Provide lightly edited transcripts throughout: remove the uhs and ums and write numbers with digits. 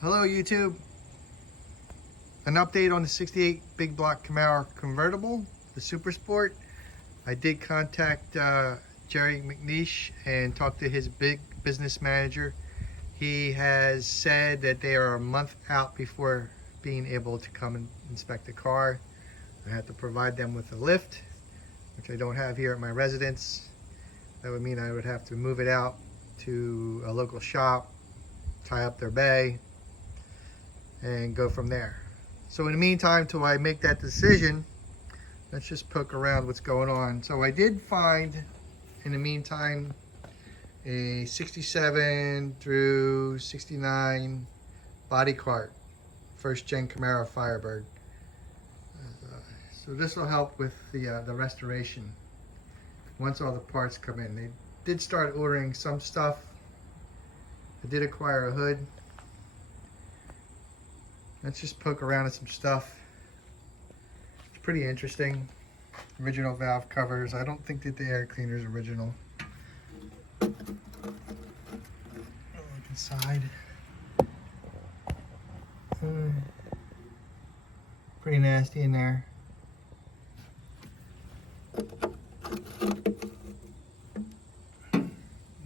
Hello YouTube. An update on the 68 big block Camaro convertible, the Super Sport. I did contact Jerry McNeish and talk to his big business manager. He has said that they are a month out before being able to come and inspect the car. I have to provide them with a lift, which I don't have here at my residence. That would mean I would have to move it out to a local shop, tie up their bay, and go from there. So in the meantime, till I make that decision, let's just poke around what's going on. So I did find, in the meantime, a 67 through 69 body cart, first gen Camaro Firebird. So this will help with the restoration once all the parts come in. They did start ordering some stuff. I did acquire a hood. Let's just poke around at some stuff. It's pretty interesting. Original valve covers. I don't think that the air cleaner is original. Look inside. Pretty nasty in there.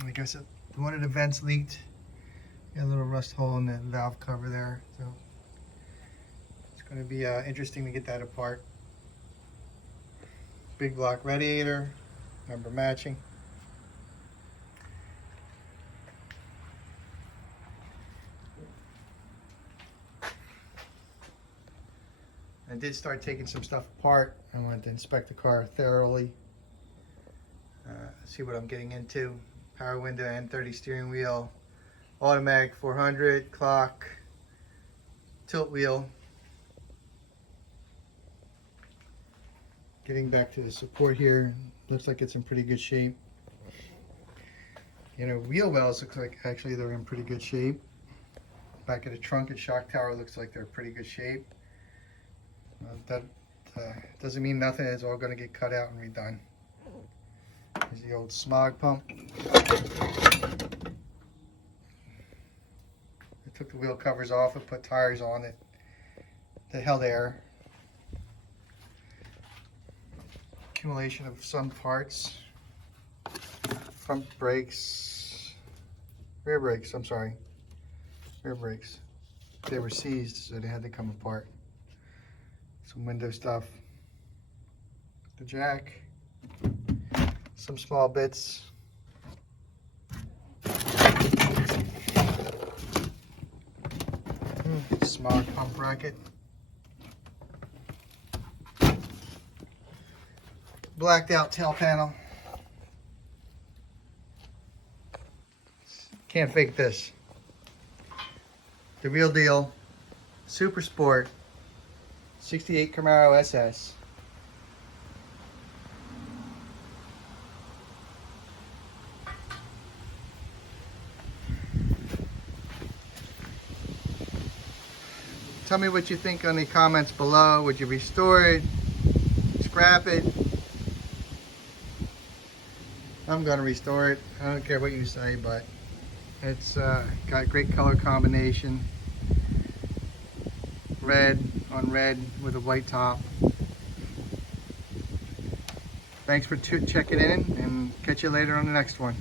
Like I said, one of the vents leaked. Got a little rust hole in the valve cover there. So it's going to be interesting to get that apart. Big block radiator, number matching. I did start taking some stuff apart. I wanted to inspect the car thoroughly. See what I'm getting into. Power window, N30 steering wheel, automatic 400, clock, tilt wheel. Getting back to the support here, looks like it's in pretty good shape. You know, wheel wells looks like actually they're in pretty good shape. Back of the trunk and shock tower looks like they're in pretty good shape. That doesn't mean nothing. It's all going to get cut out and redone. Here's the old smog pump. I took the wheel covers off and put tires on it that held air. Accumulation of some parts. Front brakes. Rear brakes, I'm sorry. Rear brakes. They were seized, so they had to come apart. Some window stuff. The jack. Some small bits. Smog pump bracket. Blacked out tail panel. Can't fake this. The real deal. Super Sport 68 Camaro SS. Tell me what you think on the comments below. Would you restore it? Scrap it? I'm gonna restore it. I don't care what you say, but it's got great color combination. Red on red with a white top. Thanks for checking in, and catch you later on the next one.